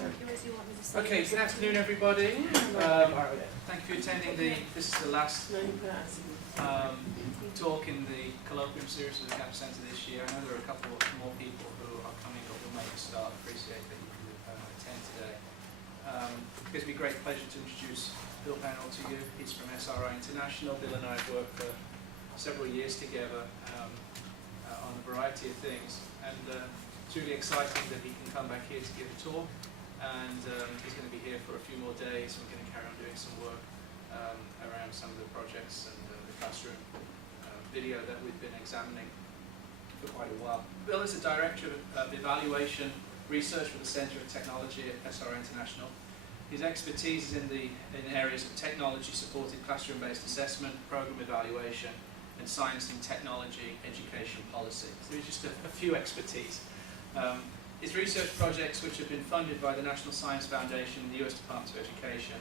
Okay, good afternoon everybody. Thank you for attending this is the last talk in the Colloquium series of the Kaput Centre this year. I know there are a couple more people who are coming up who make a start. Appreciate that you attend today. It gives me great pleasure to introduce Bill Penuel to you. He's from SRI International. Bill and I have worked for several years together on a variety of things, and it's really exciting that he can come back here to give a talk. And he's going to be here for a few more days. We're going to carry on doing some work around some of the projects and the classroom video that we've been examining for quite a while. Bill is the Director of Evaluation Research for the Centre of Technology at SRI International. His expertise is in areas of technology-supported classroom-based assessment, program evaluation, and science and technology education policy. So there's just a few expertise. His research projects, which have been funded by the National Science Foundation and the US Department of Education,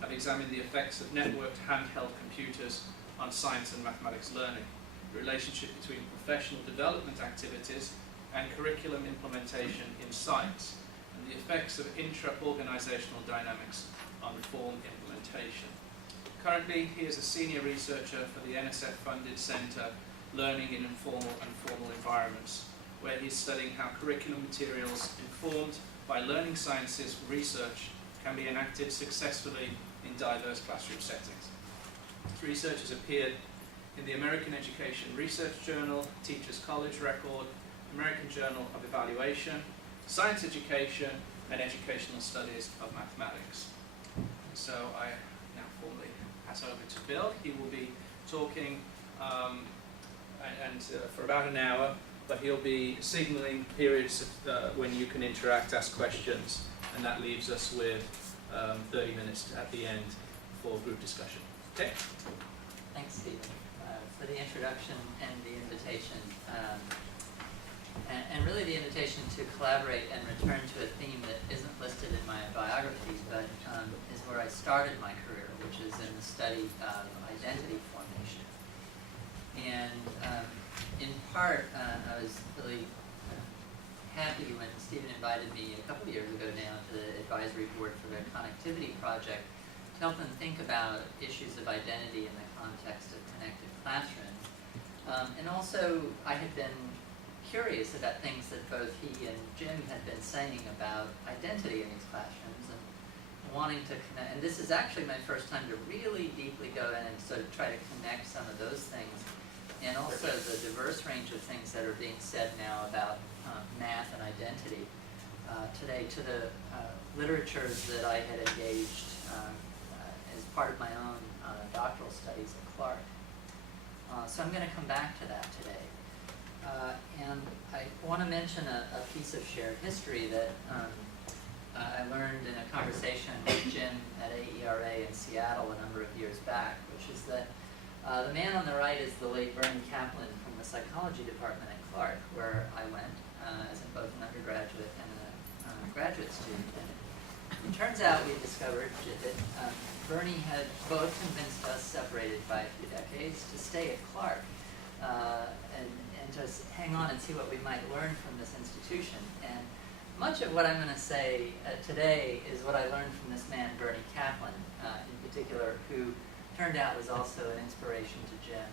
have examined the effects of networked handheld computers on science and mathematics learning, the relationship between professional development activities and curriculum implementation in science, and the effects of intra-organizational dynamics on reform implementation. Currently, he is a senior researcher for the NSF-funded Centre Learning in Informal and Formal Environments, where he's studying how curriculum materials informed by learning sciences research can be enacted successfully in diverse classroom settings. His research has appeared in the American Education Research Journal, Teachers College Record, American Journal of Evaluation, Science Education, and Educational Studies of Mathematics. So I now formally pass over to Bill. He will be talking for about an hour, but he'll be signaling periods when you can interact, ask questions, and that leaves us with 30 minutes at the end for group discussion. Okay? Thanks, Stephen, for the introduction and the invitation, and really the invitation to collaborate and return to a theme that isn't listed in my biography, but is where I started my career, which is in the study of identity formation. And in part, I was really happy when Stephen invited me a couple of years ago now to the advisory board for their connectivity project to help them think about issues of identity in the context of connected classrooms. And also, I had been curious about things that both he and Jim had been saying about identity in these classrooms, and wanting to connect. And this is actually my first time to really deeply go in and sort of try to connect some of those things, and also the diverse range of things that are being said now about math and identity today, to the literatures that I had engaged as part of my own doctoral studies at Clark. So I'm going to come back to that today. And I want to mention a piece of shared history that I learned in a conversation with Jim at AERA in Seattle a number of years back, which is that the man on the right is the late Bernie Kaplan from the psychology department at Clark, where I went as both an undergraduate and a graduate student. And it turns out we discovered that Bernie had both convinced us, separated by a few decades, to stay at Clark and just hang on and see what we might learn from this institution. And much of what I'm going to say today is what I learned from this man, Bernie Kaplan, in particular, who turned out was also an inspiration to Jim.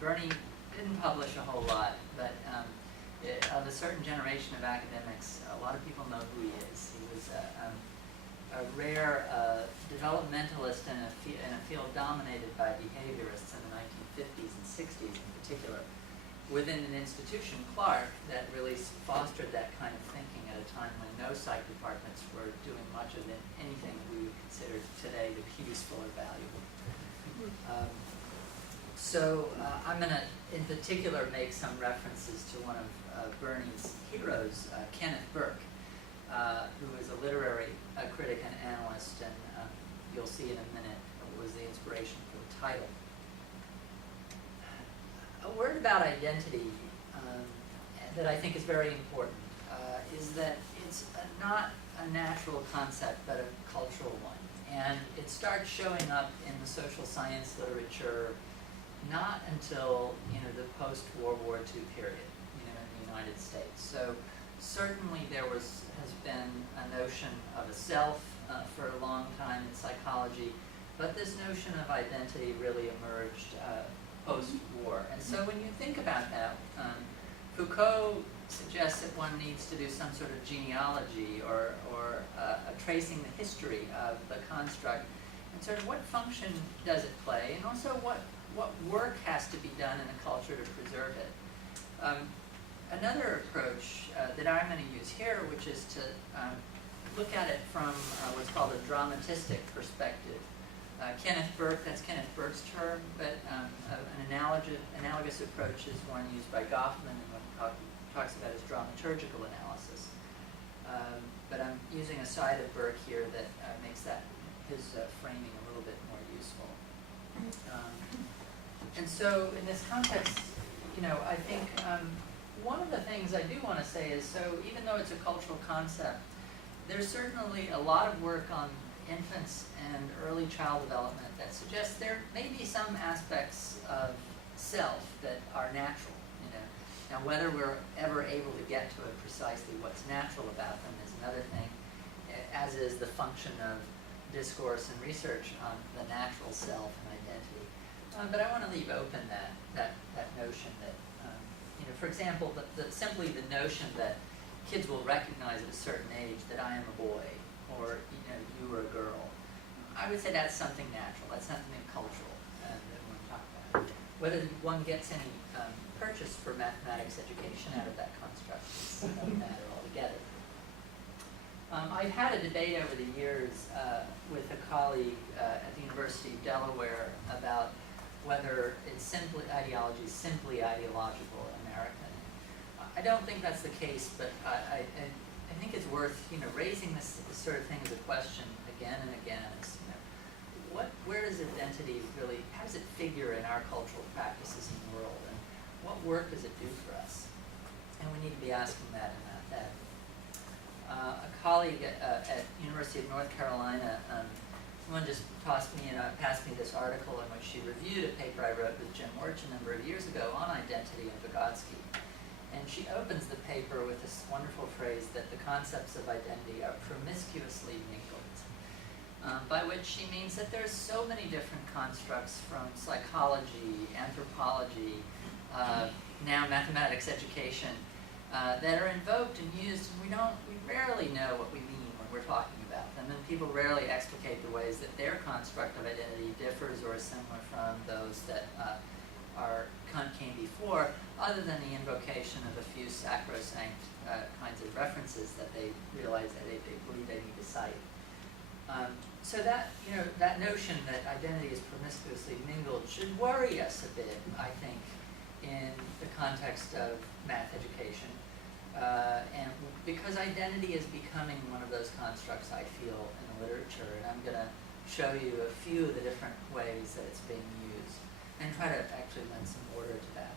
Bernie didn't publish a whole lot, but of a certain generation of academics, a lot of people know who he is. He was a rare developmentalist in a field dominated by behaviorists in the 1950s and 60s in particular, within an institution, Clark, that really fostered that kind of thinking at a time when no psych departments were doing much of anything that we would consider today to be useful or valuable. So I'm going to, in particular, make some references to one of Bernie's heroes, Kenneth Burke, who is a literary critic and analyst, and you'll see in a minute was the inspiration for the title. A word about identity that I think is very important is that it's not a natural concept, but a cultural one. And it starts showing up in the social science literature not until the post-World War II period, in the United States. So certainly has been a notion of a self for a long time in psychology, but this notion of identity really emerged post-war. And so when you think about that, Foucault suggests that one needs to do some sort of genealogy or tracing the history of the construct, and sort of what function does it play, and also what work has to be done in a culture to preserve it. Another approach that I'm going to use here, which is to look at it from what's called a dramatistic perspective. Kenneth Burke's term, but an analogous approach is one used by Goffman and what he talks about as dramaturgical analysis. But I'm using a side of Burke here that makes his framing a little bit more useful. And so in this context, I think one of the things I do want to say is, so even though it's a cultural concept, there's certainly a lot of work on infants and early child development that suggests there may be some aspects of self that are natural. Now, whether we're ever able to get to precisely what's natural about them is another thing, as is the function of discourse and research on the natural self and identity. But I want to leave open that notion that, for example, simply the notion that kids will recognize at a certain age that I am a boy, or you are a girl. I would say that's something natural. That's something cultural that we want to talk about. Whether one gets any purchase for mathematics education out of that construct is another matter altogether. I've had a debate over the years with a colleague at the University of Delaware about whether ideology is simply ideological American. I don't think that's the case, but I think it's worth raising this sort of thing as a question again and again. It's, where does identity really, how does it figure in our cultural practices in the world, and what work does it do for us? And we need to be asking that in that. A colleague at University of North Carolina, someone just passed me this article in which she reviewed a paper I wrote with Jim Wirch a number of years ago on identity and Vygotsky. And she opens the paper with this wonderful phrase that the concepts of identity are promiscuously mingled, by which she means that there's so many different constructs from psychology, anthropology, now mathematics education, that are invoked and used, and we rarely know what we mean when we're talking about them, and people rarely explicate the ways that their construct of identity differs or is similar from those that came before, other than the invocation of a few sacrosanct kinds of references that they realize that they believe they need to cite. So that notion that identity is promiscuously mingled should worry us a bit, I think, in the context of math education, and because identity is becoming one of those constructs, I feel, in the literature, and I'm going to show you a few of the different ways that it's being used, and try to actually lend some order to that.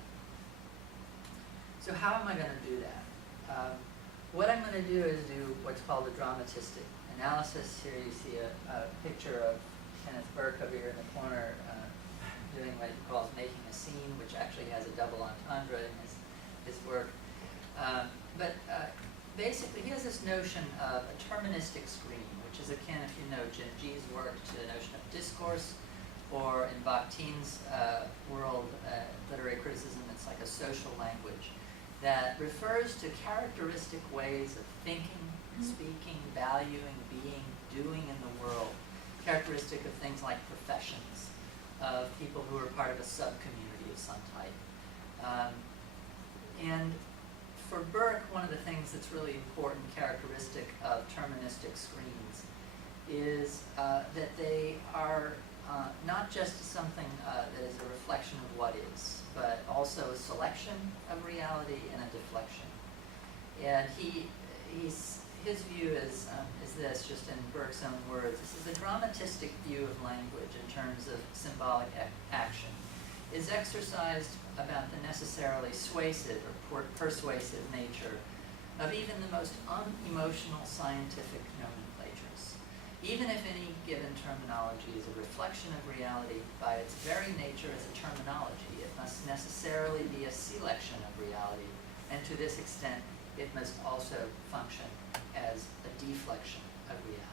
So how am I going to do that? What I'm going to do is do what's called a dramatistic analysis. Here you see a picture of Kenneth Burke over here in the corner doing what he calls making a scene, which actually has a double entendre in his work. But basically, he has this notion of a terministic screen, which is akin, if you know Genji's work, to the notion of discourse, or in Bakhtin's world, literary criticism, it's like a social language that refers to characteristic ways of thinking, speaking, valuing, being, doing in the world, characteristic of things like professions, of people who are part of a sub-community of some type. And for Burke, one of the things that's really important characteristic of terministic screens is that they are not just something that is a reflection of what is, but also a selection of reality and a deflection. And his view is this, just in Burke's own words, this is a dramatistic view of language in terms of symbolic action, is exercised about the necessarily suasive or persuasive nature of even the most unemotional scientific nomenclatures. Even if any given terminology is a reflection of reality, by its very nature as a terminology, it must necessarily be a selection of reality, and to this extent, it must also function as a deflection of reality.